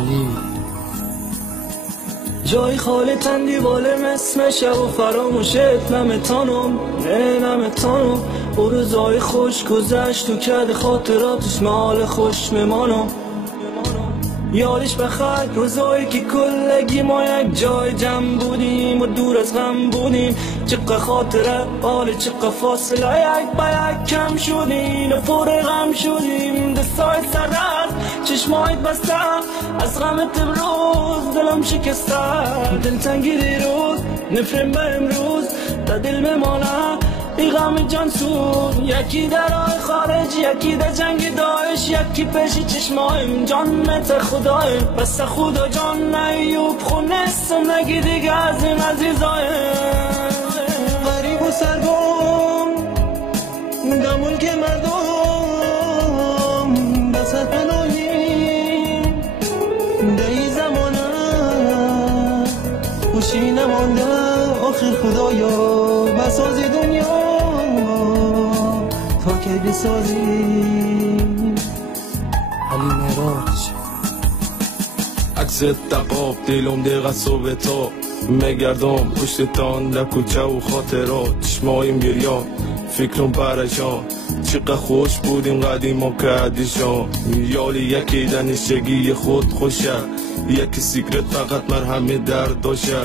علی جای خالی تندی بالم اسم شب و فراموشت نمیتانم نمیتانم و روزای خوش گذشت تو کد خاطراتش مال خوش میمانم یادش بخیر روزایی که کلگی ما یک جای جمع بودیم و دور از غم بودیم چقدر خاطره حال چقدر فاصله یک با یک کم شدیم و پر غم شدیم دستای سرد چشمایت بسته از غمت امروز دلم شکسته دلتنگی دیروز نفرم به امروز تا دل میمانه ای غم جان سود یکی در راه خارج یکی در جنگ داعش یکی پیش چشمایم جان مت خدایم بس خدا جان نیوب خونستم نگی دیگه از این عزیزایم غریب و سرگم در ملک مردم بسط پناهیم در این زمانه خوشی نمانده آخر خدایا بساز دنیا تا که بسازیم علی معراج عکس تقاب دلم دقیقه صبح تا میگردم پشتتان در کوچه و خاطرات چشمایم گریان فکرم پرشان چقدر خوش بودیم قدیما کردیشان یالی یکی دانشگی خود خوشه یکی سیگرت فقط مرهم درد داشته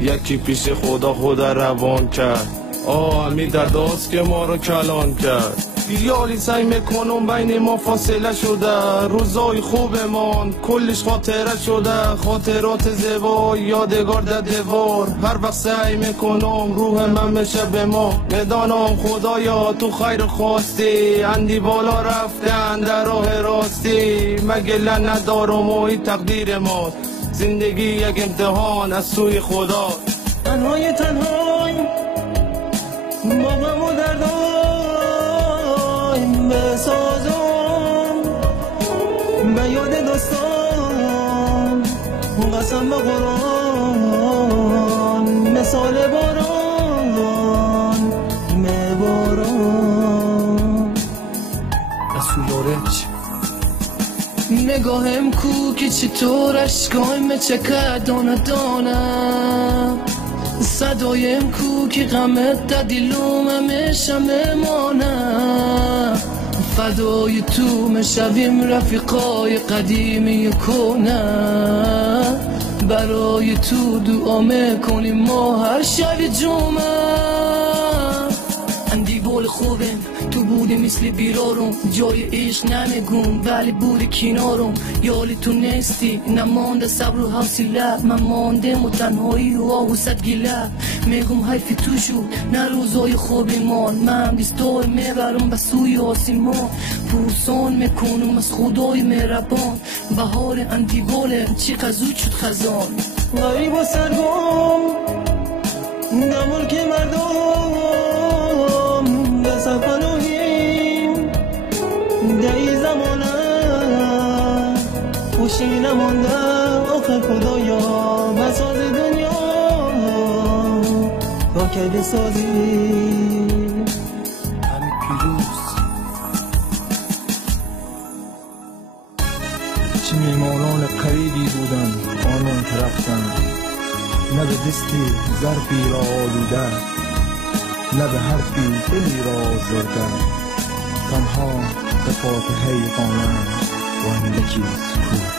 یکی پیش خدا روان کرد همی درداست که ما رو کلان کرد یالی سعی میکنم بین ما فاصله شده روزای خوبمان کلش خاطره شده خاطرات زیبا یادگار در دیوار هر وقت سعی میکنم روح من بشه به ما میدانم خدایا تو خیر خواستی اندی بالا رفتن در راه راستی مگه ندارم و این تقدیر ما زندگی یک امتحان از سوی خدا تنهای با غم و دردایم بسازم به یاد داستان قسم به قرآن مثال باران میبارم رسولارج نگاهم کو که چطور اشکایم چکه دانه دانه صدایم کو که غمت در دلوم همیشه میمانه فدای تو میشویم رفیقای قدیمی کنه برای تو دعا میکنیم ما هر شب جمعه اندی بول خوبم تو بودی مثل بیرارم جای عشق نمیگم ولی بودی کنارم یالی تو نیستی نمانده صبر و حوصله من ماندم و تنهایی و آوست گله میگم حیفی تو شد نه روزای خوبی مان من بیستای میبرم به سوی آسمان پرسان میکنم از خدای مهربان بهار اندی بولم چقدر زود شد خزان غریب و سرگم در ملک مردم بسط پناهیم در این زمانه خوشی نمانده آخر خدایا بساز دنیا تا که بسازیم علی پیروز چه میمانان قریبی بودن آنان که رفتن نه به دستی ظرفی را آلوده نه به حرفی دلی را زرده تنها به فاتحه قانم و اندکی سکوت